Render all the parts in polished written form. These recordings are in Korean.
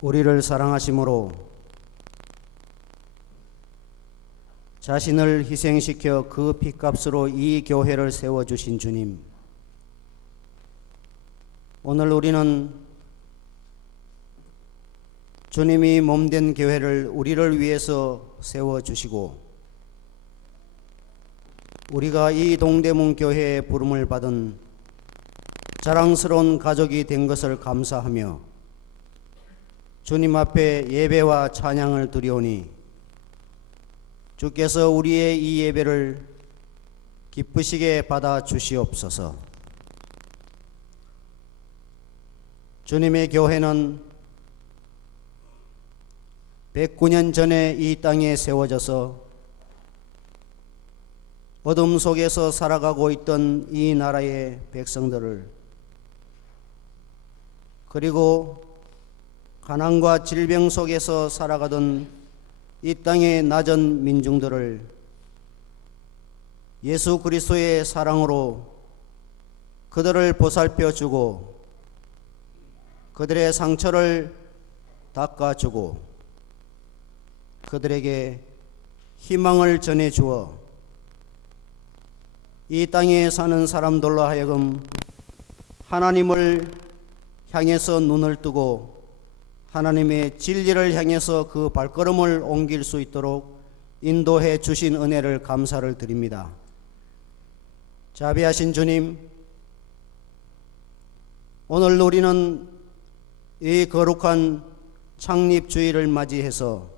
우리를 사랑하심으로 자신을 희생시켜 그 핏값으로 이 교회를 세워주신 주님, 오늘 우리는 주님이 몸된 교회를 우리를 위해서 세워주시고 우리가 이 동대문 교회의 부름을 받은 자랑스러운 가족이 된 것을 감사하며 주님 앞에 예배와 찬양을 드리오니 주께서 우리의 이 예배를 기쁘시게 받아 주시옵소서. 주님의 교회는 109년 전에 이 땅에 세워져서 어둠 속에서 살아가고 있던 이 나라의 백성들을, 그리고 가난과 질병 속에서 살아가던 이 땅의 낮은 민중들을 예수 그리스도의 사랑으로 그들을 보살펴 주고 그들의 상처를 닦아주고 그들에게 희망을 전해 주어 이 땅에 사는 사람들로 하여금 하나님을 향해서 눈을 뜨고 하나님의 진리를 향해서 그 발걸음을 옮길 수 있도록 인도해 주신 은혜를 감사를 드립니다. 자비하신 주님, 오늘 우리는 이 거룩한 창립주의를 맞이해서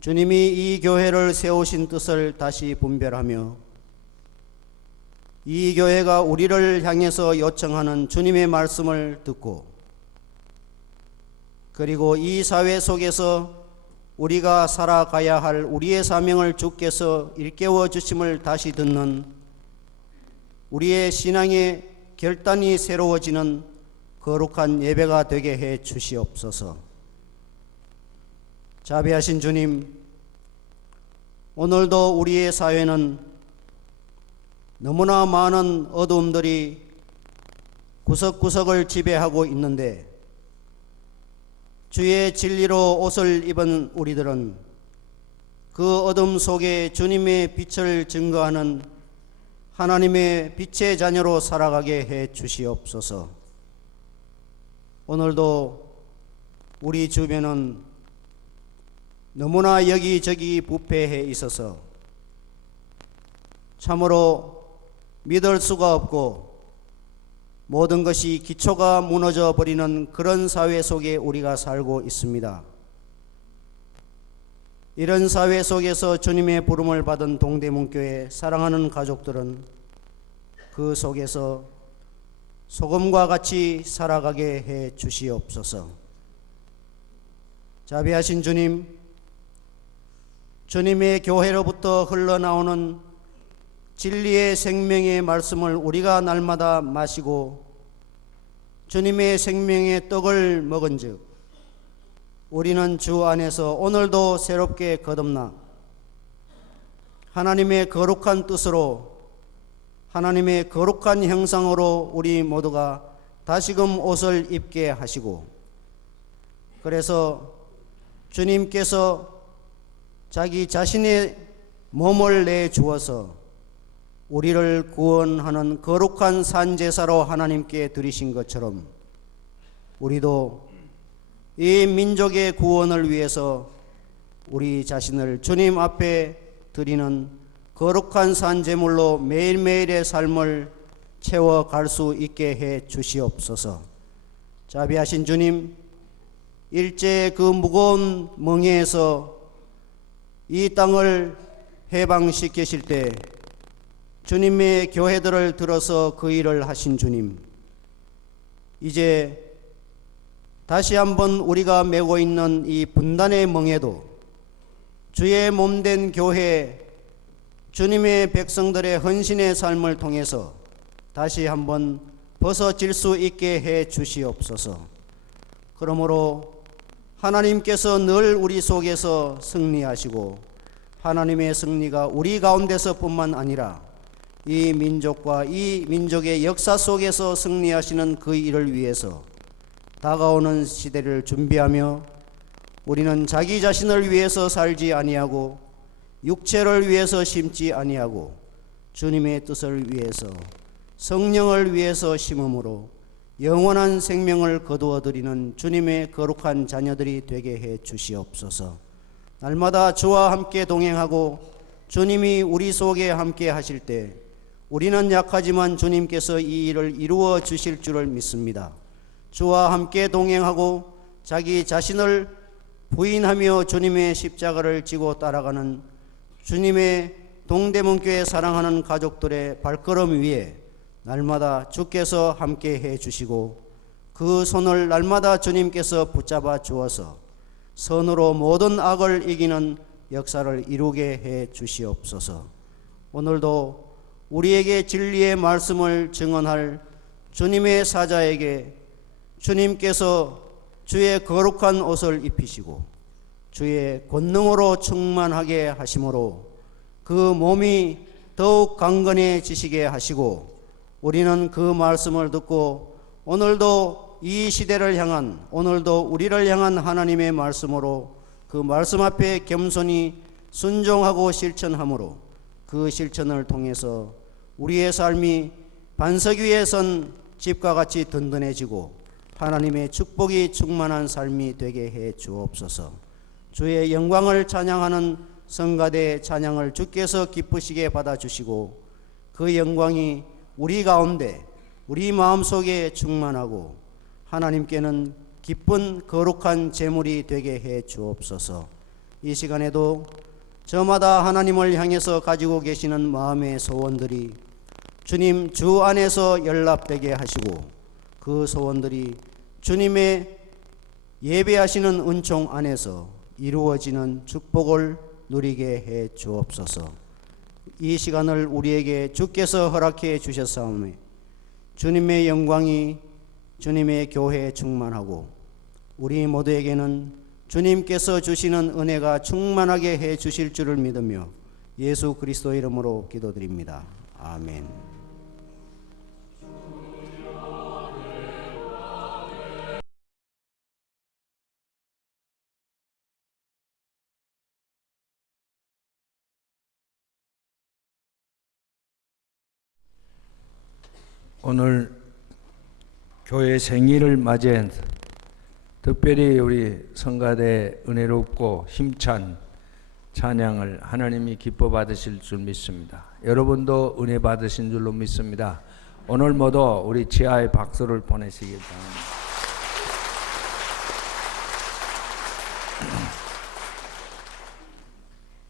주님이 이 교회를 세우신 뜻을 다시 분별하며 이 교회가 우리를 향해서 요청하는 주님의 말씀을 듣고, 그리고 이 사회 속에서 우리가 살아가야 할 우리의 사명을 주께서 일깨워 주심을 다시 듣는 우리의 신앙의 결단이 새로워지는 거룩한 예배가 되게 해 주시옵소서. 자비하신 주님, 오늘도 우리의 사회는 너무나 많은 어두움들이 구석구석을 지배하고 있는데 주의 진리로 옷을 입은 우리들은 그 어둠 속에 주님의 빛을 증거하는 하나님의 빛의 자녀로 살아가게 해 주시옵소서. 오늘도 우리 주변은 너무나 여기저기 부패해 있어서 참으로 믿을 수가 없고 모든 것이 기초가 무너져 버리는 그런 사회 속에 우리가 살고 있습니다. 이런 사회 속에서 주님의 부름을 받은 동대문교회 사랑하는 가족들은 그 속에서 소금과 같이 살아가게 해 주시옵소서. 자비하신 주님, 주님의 교회로부터 흘러나오는 진리의 생명의 말씀을 우리가 날마다 마시고 주님의 생명의 떡을 먹은즉 우리는 주 안에서 오늘도 새롭게 거듭나 하나님의 거룩한 뜻으로 하나님의 거룩한 형상으로 우리 모두가 다시금 옷을 입게 하시고, 그래서 주님께서 자기 자신의 몸을 내주어서 우리를 구원하는 거룩한 산제사로 하나님께 드리신 것처럼 우리도 이 민족의 구원을 위해서 우리 자신을 주님 앞에 드리는 거룩한 산제물로 매일매일의 삶을 채워갈 수 있게 해 주시옵소서. 자비하신 주님, 일제의 그 무거운 멍에에서 이 땅을 해방시키실 때 주님의 교회들을 들어서 그 일을 하신 주님, 이제 다시 한번 우리가 메고 있는 이 분단의 멍에도 주의 몸된 교회, 주님의 백성들의 헌신의 삶을 통해서 다시 한번 벗어질 수 있게 해 주시옵소서. 그러므로 하나님께서 늘 우리 속에서 승리하시고 하나님의 승리가 우리 가운데서뿐만 아니라 이 민족과 이 민족의 역사 속에서 승리하시는 그 일을 위해서 다가오는 시대를 준비하며 우리는 자기 자신을 위해서 살지 아니하고 육체를 위해서 심지 아니하고 주님의 뜻을 위해서 성령을 위해서 심음으로 영원한 생명을 거두어 드리는 주님의 거룩한 자녀들이 되게 해 주시옵소서. 날마다 주와 함께 동행하고 주님이 우리 속에 함께 하실 때 우리는 약하지만 주님께서 이 일을 이루어 주실 줄을 믿습니다. 주와 함께 동행하고 자기 자신을 부인하며 주님의 십자가를 지고 따라가는 주님의 동대문교회 사랑하는 가족들의 발걸음 위에 날마다 주께서 함께 해 주시고 그 손을 날마다 주님께서 붙잡아 주어서 선으로 모든 악을 이기는 역사를 이루게 해 주시옵소서. 오늘도 우리에게 진리의 말씀을 증언할 주님의 사자에게 주님께서 주의 거룩한 옷을 입히시고 주의 권능으로 충만하게 하심으로 그 몸이 더욱 강건해지시게 하시고 우리는 그 말씀을 듣고 오늘도 이 시대를 향한 오늘도 우리를 향한 하나님의 말씀으로 그 말씀 앞에 겸손히 순종하고 실천함으로 그 실천을 통해서 우리의 삶이 반석 위에 선 집과 같이 든든해지고 하나님의 축복이 충만한 삶이 되게 해 주옵소서. 주의 영광을 찬양하는 성가대 찬양을 주께서 기쁘시게 받아주시고 그 영광이 우리 가운데 우리 마음속에 충만하고 하나님께는 기쁜 거룩한 제물이 되게 해 주옵소서. 이 시간에도 저마다 하나님을 향해서 가지고 계시는 마음의 소원들이 주님 주 안에서 연락되게 하시고 그 소원들이 주님의 예배하시는 은총 안에서 이루어지는 축복을 누리게 해 주옵소서. 이 시간을 우리에게 주께서 허락해 주셨사오며 주님의 영광이 주님의 교회에 충만하고 우리 모두에게는 주님께서 주시는 은혜가 충만하게 해 주실 줄을 믿으며 예수 그리스도 이름으로 기도드립니다. 아멘. 오늘 교회 생일을 맞이한 특별히 우리 성가대 은혜롭고 힘찬 찬양을 하나님이 기뻐 받으실 줄 믿습니다. 여러분도 은혜 받으신 줄로 믿습니다. 오늘 모두 우리 지하에 박수를 보내시기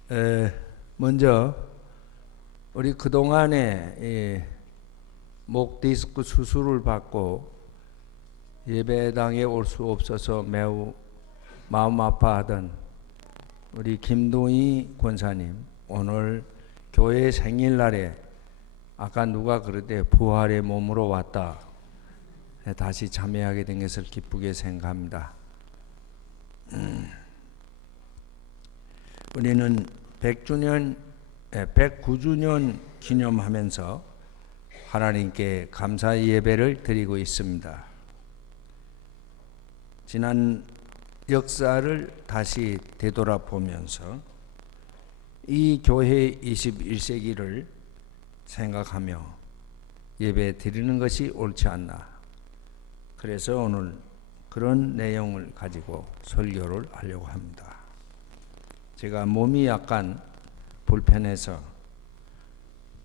바랍니다. 먼저 우리 그동안에 목 디스크 수술을 받고 예배당에 올 수 없어서 매우 마음 아파하던 우리 김동희 권사님, 오늘 교회 생일날에 아까 누가 그러대 부활의 몸으로 왔다. 다시 참여하게 된 것을 기쁘게 생각합니다. 우리는 109주년 기념하면서 하나님께 감사 예배를 드리고 있습니다. 지난 역사를 다시 되돌아보면서 이 교회 21세기를 생각하며 예배 드리는 것이 옳지 않나. 그래서 오늘 그런 내용을 가지고 설교를 하려고 합니다. 제가 몸이 약간 불편해서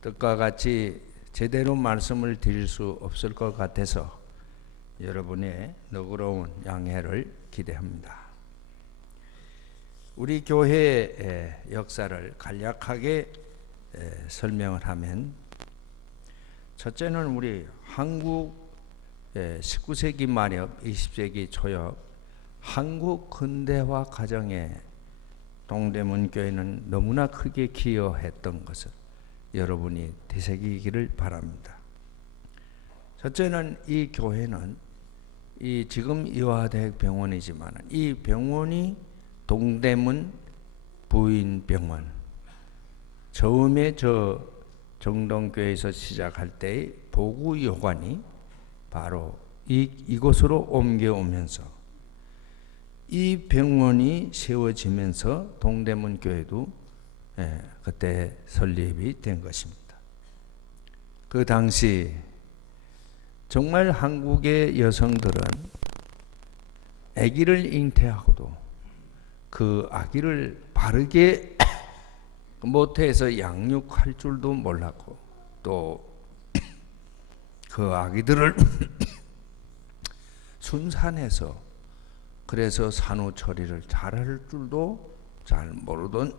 뜻과 같이 제대로 말씀을 드릴 수 없을 것 같아서 여러분의 너그러운 양해를 기대합니다. 우리 교회의 역사를 간략하게 설명을 하면 첫째는 우리 한국 19세기 말엽 20세기 초엽 한국 근대화 과정에 동대문교회는 너무나 크게 기여했던 것을 여러분이 되새기기를 바랍니다. 첫째는 이 교회는 이 지금 이화대학병원이지만 이 병원이 동대문 부인병원, 처음에 정동교회에서 시작할 때의 보구요관이 바로 이곳으로 옮겨오면서 이 병원이 세워지면서 동대문 교회도 그때 설립이 된 것입니다. 그 당시 정말 한국의 여성들은 아기를 잉태하고도 그 아기를 바르게 모태에서 양육할 줄도 몰랐고 또 그 아기들을 순산해서 그래서 산후 처리를 잘할 줄도 잘 모르던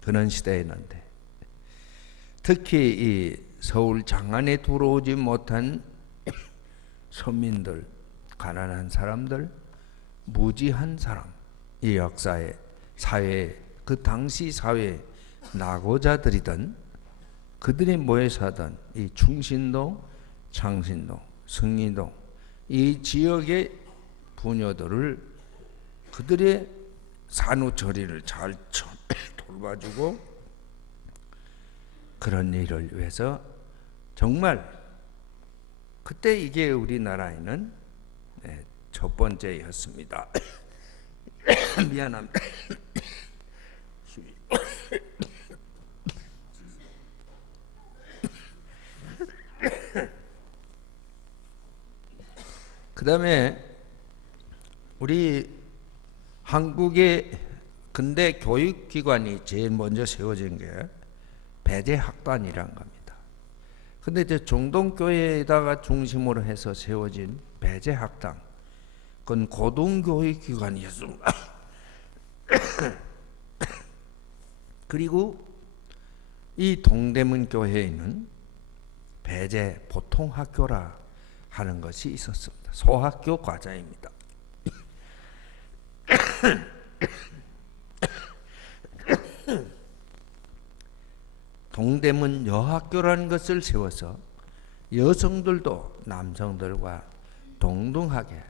그런 시대였는데 특히 이 서울 장안에 들어오지 못한 서민들, 가난한 사람들, 무지한 사람, 이 역사의 사회, 그 당시 사회 낙오자들이던 그들이 모여 사던 이 충신동, 창신동, 승리동 이 지역의 부녀들을 그들의 산후처리를 잘 돌봐주고 그런 일을 위해서 정말 그때 이게 우리나라에는 첫 번째였습니다. 미안합니다. 그 다음에 우리 한국의 근대 교육기관이 제일 먼저 세워진 게 배재학단이란 겁니다. 근데 이제 종동교회에다가 중심으로 해서 세워진 배재학당, 그건 고등교육기관이었습니다. 그리고 이 동대문 교회에는 배재 보통학교라 하는 것이 있었습니다. 소학교 과자입니다. 동대문 여학교라는 것을 세워서 여성들도 남성들과 동등하게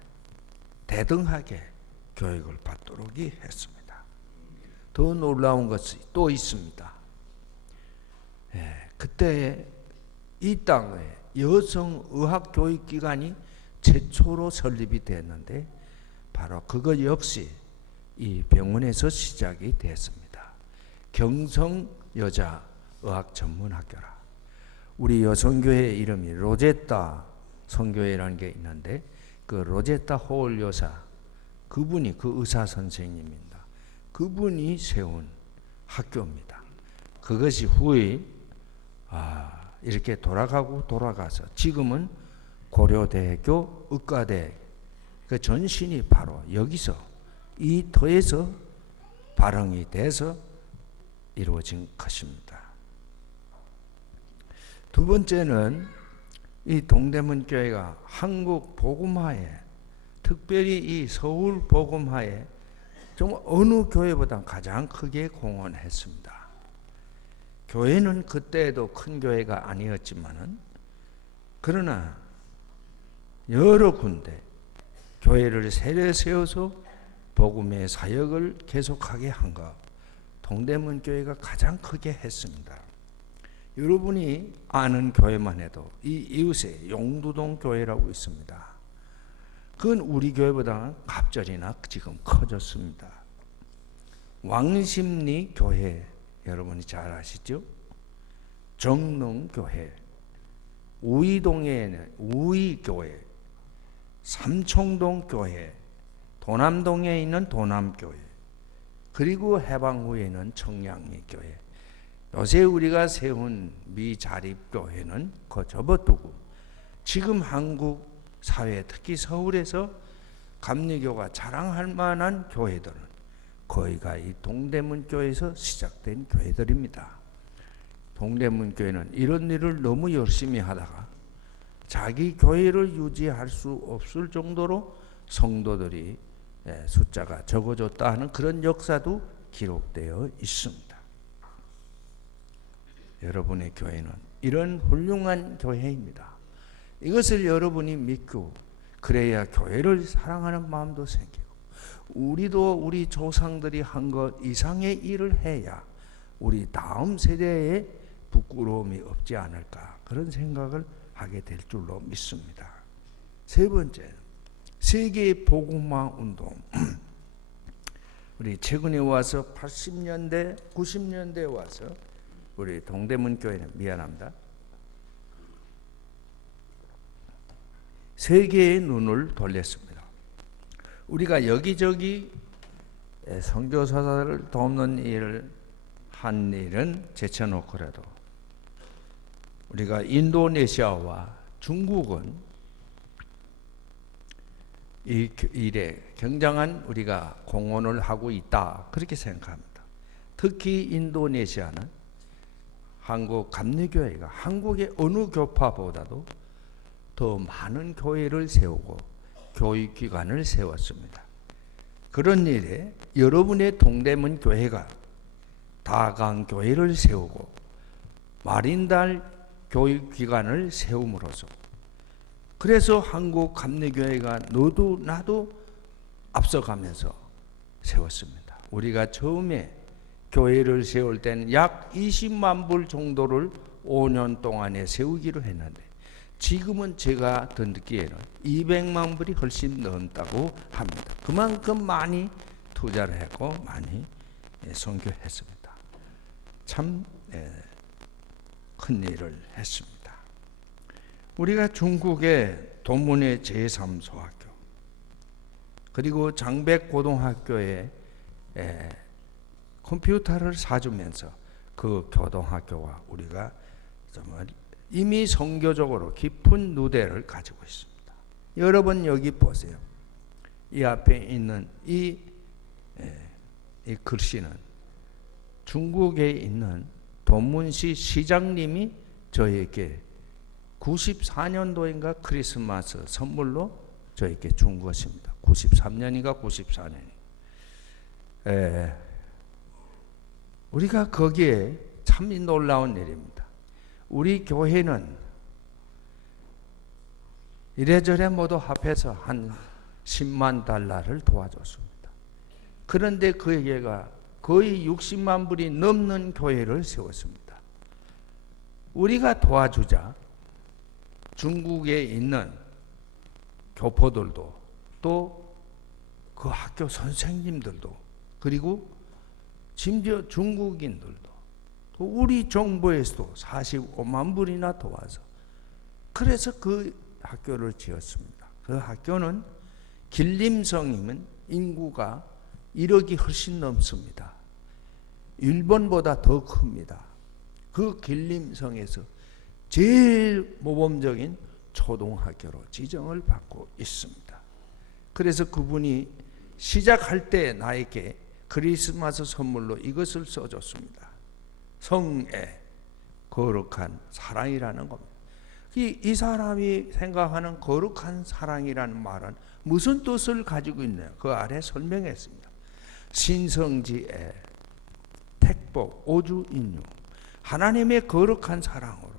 대등하게 교육을 받도록 했습니다. 더 놀라운 것이 또 있습니다. 그때 이 땅에 여성 의학 교육 기관이 최초로 설립이 됐는데 바로 그것 역시 이 병원에서 시작이 됐습니다. 경성 여자 의학 전문 학교라. 우리 여성교회 이름이 로제타 성교회라는 게 있는데 그 로제타 호울 여사 그분이 그 의사 선생님입니다. 그분이 세운 학교입니다. 그것이 후에 이렇게 돌아가서 지금은 고려대학교 의과대 그 전신이 바로 여기서 이 터에서 발흥이 돼서 이루어진 것입니다. 두 번째는 이 동대문 교회가 한국 복음화에 특별히 이 서울 복음화에 정말 어느 교회보다 가장 크게 공헌했습니다. 교회는 그때도 큰 교회가 아니었지만은 그러나 여러 군데 교회를 세례 세워서 복음의 사역을 계속하게 한 것 동대문 교회가 가장 크게 했습니다. 여러분이 아는 교회만 해도 이 이웃에 용두동 교회라고 있습니다. 그건 우리 교회보다 갑절이나 지금 커졌습니다. 왕십리 교회 여러분이 잘 아시죠? 정릉교회, 우이동에는 우이교회, 삼청동교회, 도남동에 있는 도남교회, 그리고 해방후에는 청량리교회. 요새 우리가 세운 미자립교회는 그 접어두고 지금 한국 사회 특히 서울에서 감리교가 자랑할 만한 교회들은 거의가 이 동대문 교회에서 시작된 교회들입니다. 동대문 교회는 이런 일을 너무 열심히 하다가 자기 교회를 유지할 수 없을 정도로 성도들이 숫자가 적어졌다 하는 그런 역사도 기록되어 있습니다. 여러분의 교회는 이런 훌륭한 교회입니다. 이것을 여러분이 믿고 그래야 교회를 사랑하는 마음도 생기고 우리도 우리 조상들이 한 것 이상의 일을 해야 우리 다음 세대에 부끄러움이 없지 않을까 그런 생각을 하게 될 줄로 믿습니다. 세 번째, 세계 복음화 운동. 우리 최근에 와서 80년대, 90년대에 와서 우리 동대문 교회는 미안합니다. 세계의 눈을 돌렸습니다. 우리가 여기저기 선교사를 돕는 일을 한 일은 제쳐놓고라도 우리가 인도네시아와 중국은 이 일에 굉장한 우리가 공헌을 하고 있다 그렇게 생각합니다. 특히 인도네시아는 한국 감리교회가 한국의 어느 교파보다도 더 많은 교회를 세우고 교육기관을 세웠습니다. 그런 일에 여러분의 동대문 교회가 다강 교회를 세우고 마린달 교육기관을 세움으로써 그래서 한국 감리교회가 너도 나도 앞서가면서 세웠습니다. 우리가 처음에 교회를 세울 때는 약 20만 불 정도를 5년 동안에 세우기로 했는데 지금은 제가 듣기에는 200만 불이 훨씬 넘다고 합니다. 그만큼 많이 투자를 했고 많이 선교했습니다. 참 큰 일을 했습니다. 우리가 중국의 동문회 제3소학교 그리고 장백고등학교에 컴퓨터를 사주면서 그 교동학교와 우리가 정말 이미 선교적으로 깊은 누대를 가지고 있습니다. 여러분 여기 보세요. 이 앞에 있는 이 글씨는 중국에 있는 동문시 시장님이 저에게 94년도인가 크리스마스 선물로 저에게 준 것입니다. 93년인가 94년이. 우리가 거기에 참 놀라운 일입니다. 우리 교회는 이래저래 모두 합해서 한 10만 달러를 도와줬습니다. 그런데 그 교회가 거의 60만 불이 넘는 교회를 세웠습니다. 우리가 도와주자 중국에 있는 교포들도 또 그 학교 선생님들도 그리고 심지어 중국인들도 또 우리 정부에서도 45만 불이나 도와서 그래서 그 학교를 지었습니다. 그 학교는 길림성이면 인구가 1억이 훨씬 넘습니다. 일본보다 더 큽니다. 그 길림성에서 제일 모범적인 초등학교로 지정을 받고 있습니다. 그래서 그분이 시작할 때 나에게 크리스마스 선물로 이것을 써줬습니다. 성의 거룩한 사랑이라는 겁니다. 이 사람이 생각하는 거룩한 사랑이라는 말은 무슨 뜻을 가지고 있나요? 그 아래 설명했습니다. 신성지에 택복, 오주, 인유 하나님의 거룩한 사랑으로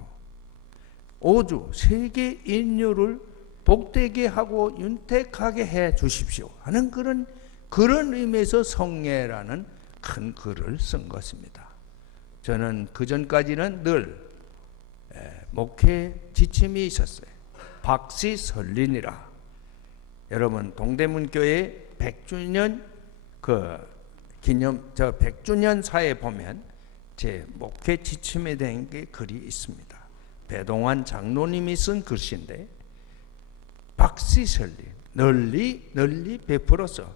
오주, 세계 인류를 복되게 하고 윤택하게 해 주십시오 하는 그런 의미에서 성례라는 큰 글을 쓴 것입니다. 저는 그전까지는 늘 목회 지침이 있었어요. 박씨 설린이라. 여러분 동대문교회 100주년 기념 100주년 사에 보면 제 목회 지침에 대한 게 글이 있습니다. 배동환 장로님이 쓴 글씨인데 박씨 설린 널리 베풀어서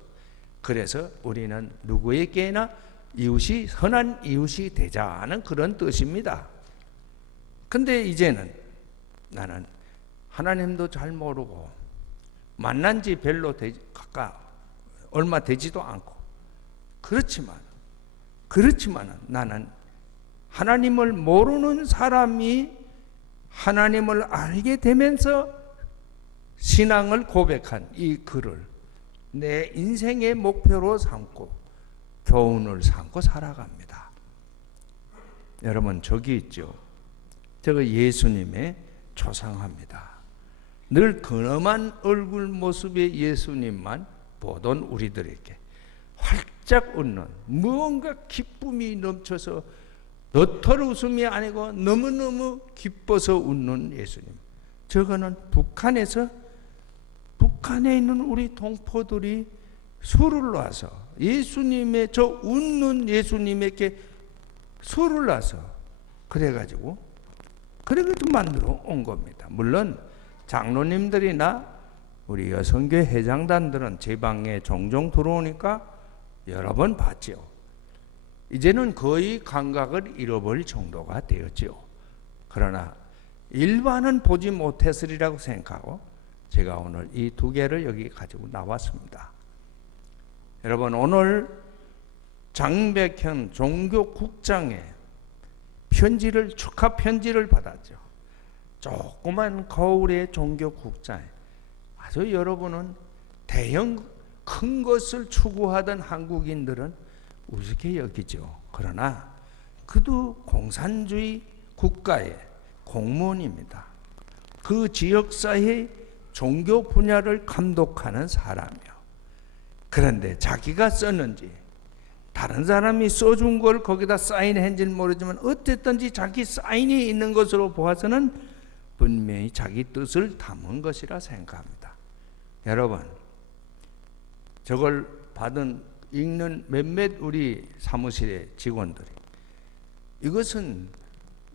그래서 우리는 누구에게나 이웃이 선한 이웃이 되자는 그런 뜻입니다. 근데 이제는 나는 하나님도 잘 모르고 만난 지 별로 얼마 되지도 않고 그렇지만 나는 하나님을 모르는 사람이 하나님을 알게 되면서 신앙을 고백한 이 글을 내 인생의 목표로 삼고 교훈을 삼고 살아갑니다. 여러분 저기 있죠. 저거 예수님의 조상합니다. 늘 근엄한 얼굴 모습의 예수님만 보던 우리들에게 활짝 웃는 무언가 기쁨이 넘쳐서 너털 웃음이 아니고 너무너무 기뻐서 웃는 예수님. 저거는 북한에 있는 우리 동포들이 술을 놔서 예수님의 저 웃는 예수님에게 술을 놔서 그래가지고 만들어 온 겁니다. 물론 장로님들이나 우리 여성교회 회장단들은 제 방에 종종 들어오니까 여러 번 봤죠. 이제는 거의 감각을 잃어버릴 정도가 되었죠. 그러나 일반은 보지 못했으리라고 생각하고 제가 오늘 이 두 개를 여기 가지고 나왔습니다. 여러분, 오늘 장백현 종교국장의 축하 편지를 받았죠. 조그만 거울의 종교국장. 아주 여러분은 대형 큰 것을 추구하던 한국인들은 우습게 여기죠. 그러나 그도 공산주의 국가의 공무원입니다. 그 지역사회의 종교 분야를 감독하는 사람이요. 그런데 자기가 썼는지 다른 사람이 써준 걸 거기다 사인했는지는 모르지만 어쨌든지 자기 사인이 있는 것으로 보아서는 분명히 자기 뜻을 담은 것이라 생각합니다. 여러분, 저걸 읽는 몇몇 우리 사무실의 직원들이 이것은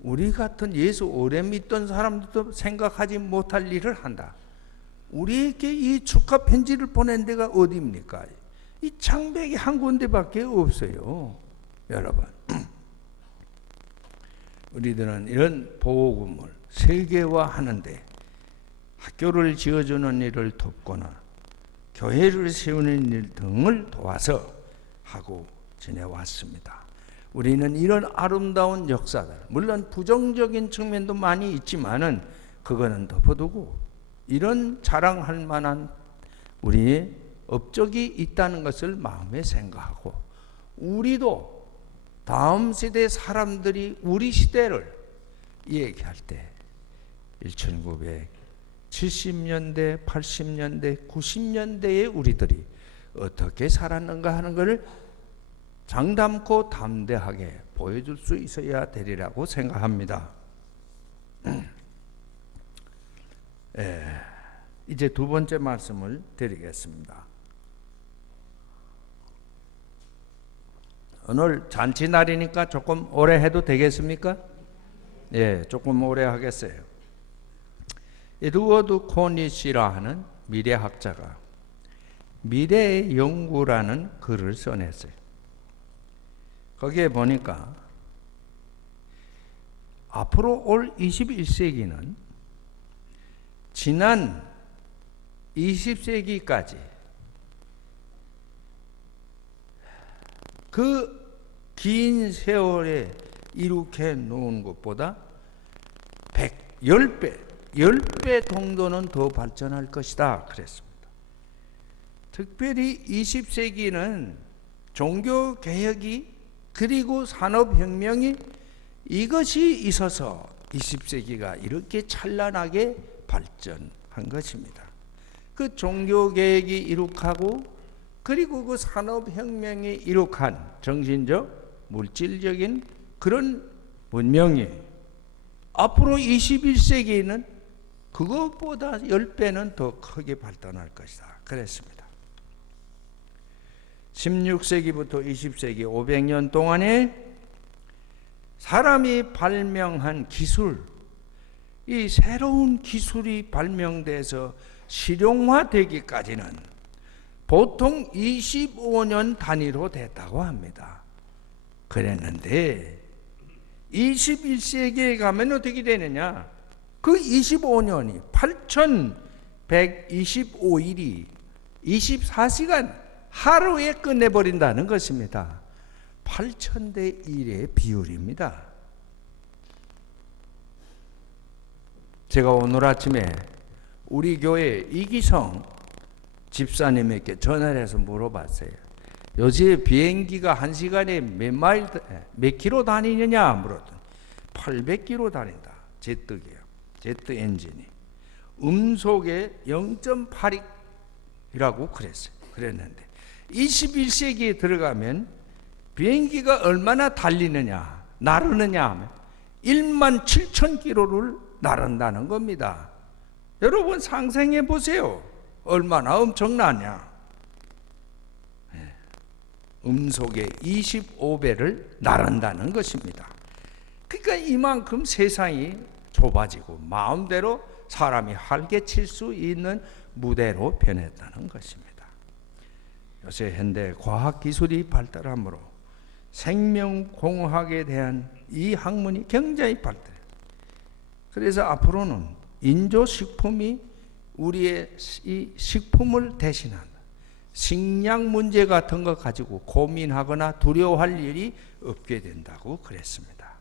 우리 같은 예수 오래 믿던 사람들도 생각하지 못할 일을 한다. 우리에게 이 축하 편지를 보낸 데가 어디입니까? 이 창백이 한 군데밖에 없어요. 여러분, 우리들은 이런 보호금을 세계화하는데 학교를 지어주는 일을 돕거나 교회를 세우는 일 등을 도와서 하고 지내왔습니다. 우리는 이런 아름다운 역사들, 물론 부정적인 측면도 많이 있지만은 그거는 덮어두고 이런 자랑할 만한 우리의 업적이 있다는 것을 마음에 생각하고, 우리도 다음 세대 사람들이 우리 시대를 얘기할 때 1970년대, 80년대, 90년대에 우리들이 어떻게 살았는가 하는 것을 장담코 담대하게 보여줄 수 있어야 되리라고 생각합니다. 이제 두 번째 말씀을 드리겠습니다. 오늘 잔치날이니까 조금 오래 해도 되겠습니까? 예, 조금 오래 하겠어요. 에드워드 코니시라 하는 미래학자가 미래의 연구라는 글을 써냈어요. 거기에 보니까 앞으로 올 21세기는 지난 20세기까지 그 긴 세월에 이룩해 놓은 것보다 10배 정도는 더 발전할 것이다 그랬습니다. 특별히 20세기는 종교개혁이 그리고 산업혁명이 이것이 있어서 20세기가 이렇게 찬란하게 발전한 것입니다. 그 종교개혁이 이룩하고 그리고 그 산업혁명이 이룩한 정신적, 물질적인 그런 문명이 앞으로 21세기에는 그것보다 10배는 더 크게 발전할 것이다 그랬습니다. 16세기부터 20세기 500년 동안에 사람이 발명한 기술, 이 새로운 기술이 발명돼서 실용화되기까지는 보통 25년 단위로 됐다고 합니다. 그랬는데 21세기에 가면 어떻게 되느냐? 그 25년이 8125일이 24시간 하루에 끝내버린다는 것입니다. 8000대 1의 비율입니다. 제가 오늘 아침에 우리 교회 이기성 집사님에게 전화를 해서 물어봤어요. 요새 비행기가 1시간에 몇 킬로 다니느냐 물었더니 800킬로 다닌다. 제트기요. 제트 엔진이. 음속에 0.8이라고 그랬는데 21세기에 들어가면 비행기가 얼마나 달리느냐 나르느냐 하면 1만 7천 킬로를 나른다는 겁니다. 여러분 상상해 보세요. 얼마나 엄청나냐. 음속의 25배를 나른다는 것입니다. 그러니까 이만큼 세상이 좁아지고 마음대로 사람이 활개칠 수 있는 무대로 변했다는 것입니다. 요새 현대 과학기술이 발달함으로 생명공학에 대한 이 학문이 굉장히 발달해요. 그래서 앞으로는 인조식품이 우리의 이 식품을 대신한다. 식량 문제 같은 거 가지고 고민하거나 두려워할 일이 없게 된다고 그랬습니다.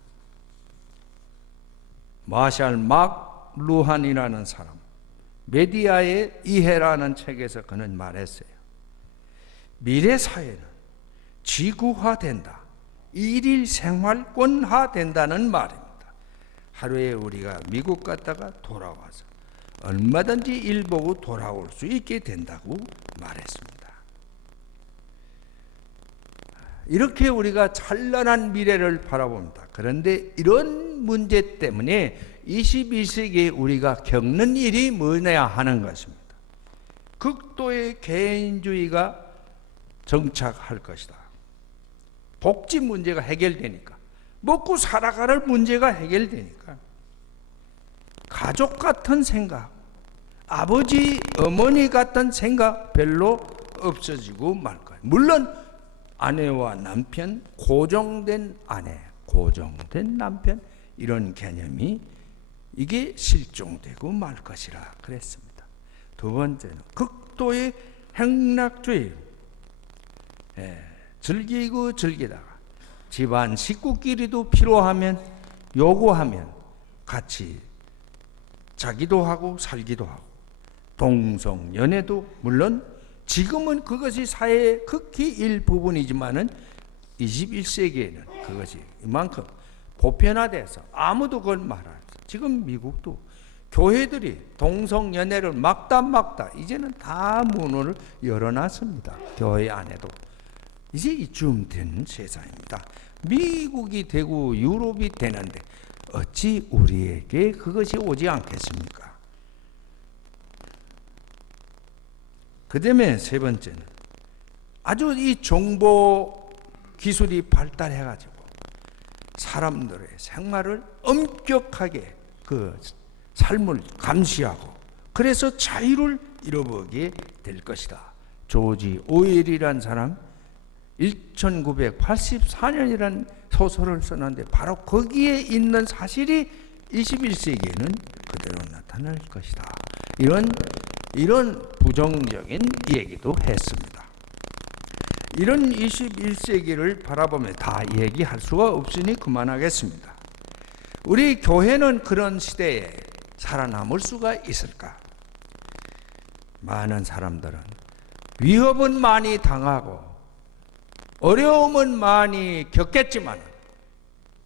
마샬 막 루한이라는 사람, 메디아의 이해라는 책에서 그는 말했어요. 미래 사회는 지구화된다. 일일 생활권화된다는 말입니다. 하루에 우리가 미국 갔다가 돌아와서 얼마든지 일 보고 돌아올 수 있게 된다고 말했습니다. 이렇게 우리가 찬란한 미래를 바라봅니다. 그런데 이런 문제 때문에 21세기에 우리가 겪는 일이 뭐냐 하는 것입니다. 극도의 개인주의가 정착할 것이다. 복지 문제가 해결되니까, 먹고 살아갈 문제가 해결되니까, 가족 같은 생각, 아버지, 어머니 같은 생각 별로 없어지고 말 거예요. 물론 아내와 남편, 고정된 아내, 고정된 남편, 이런 개념이 이게 실종되고 말 것이라 그랬습니다. 두 번째는 극도의 행락주의. 즐기고 즐기다가 집안 식구끼리도 필요하면 요구하면 같이 자기도 하고 살기도 하고, 동성연애도 물론 지금은 그것이 사회의 극히 일부분이지만은 21세기에는 그것이 이만큼 보편화돼서 아무도 그걸 말하지. 지금 미국도 교회들이 동성연애를 막다 이제는 다 문을 열어놨습니다. 교회 안에도. 이제 이쯤 된 세상입니다. 미국이 되고 유럽이 되는데 어찌 우리에게 그것이 오지 않겠습니까? 그 다음에 세 번째는 아주 이 정보 기술이 발달해가지고 사람들의 생활을 엄격하게 그 삶을 감시하고 그래서 자유를 잃어버리게 될 것이다. 조지 오웰이라는 사람 1984년이라는 소설을 썼는데 바로 거기에 있는 사실이 21세기에는 그대로 나타날 것이다. 이런 부정적인 얘기도 했습니다. 이런 21세기를 바라보며 다 얘기할 수가 없으니 그만하겠습니다. 우리 교회는 그런 시대에 살아남을 수가 있을까? 많은 사람들은 위협은 많이 당하고 어려움은 많이 겪겠지만,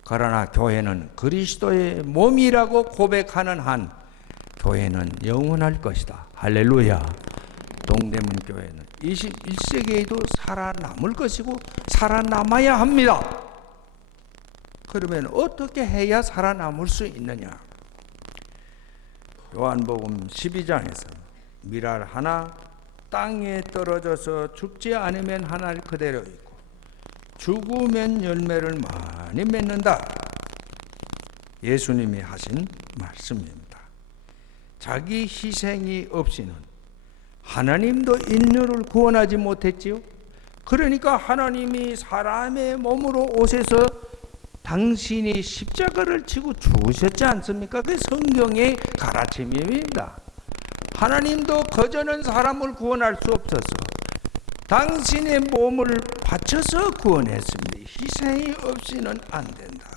그러나 교회는 그리스도의 몸이라고 고백하는 한 교회는 영원할 것이다. 할렐루야. 동대문 교회는 21세기에도 살아남을 것이고 살아남아야 합니다. 그러면 어떻게 해야 살아남을 수 있느냐? 요한복음 12장에서 밀알 하나 땅에 떨어져서 죽지 않으면 하나 그대로 있고 죽으면 열매를 많이 맺는다. 예수님이 하신 말씀입니다. 자기 희생이 없이는 하나님도 인류를 구원하지 못했지요. 그러니까 하나님이 사람의 몸으로 오셔서 당신이 십자가를 지고 죽으셨지 않습니까? 그게 성경의 가르침입니다. 하나님도 거저는 사람을 구원할 수 없어서 당신의 몸을 바쳐서 구원했습니다. 희생이 없이는 안 된다.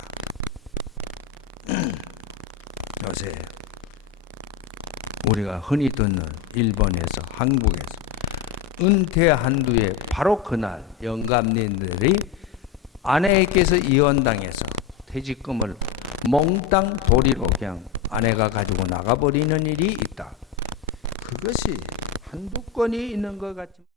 요새 우리가 흔히 듣는 일본에서, 한국에서 은퇴한 뒤에 바로 그날 영감님들이 아내에게서 이혼당해서 퇴직금을 몽땅 도리로 그냥 아내가 가지고 나가버리는 일이 있다. 그것이 한두 건이 있는 것 같지만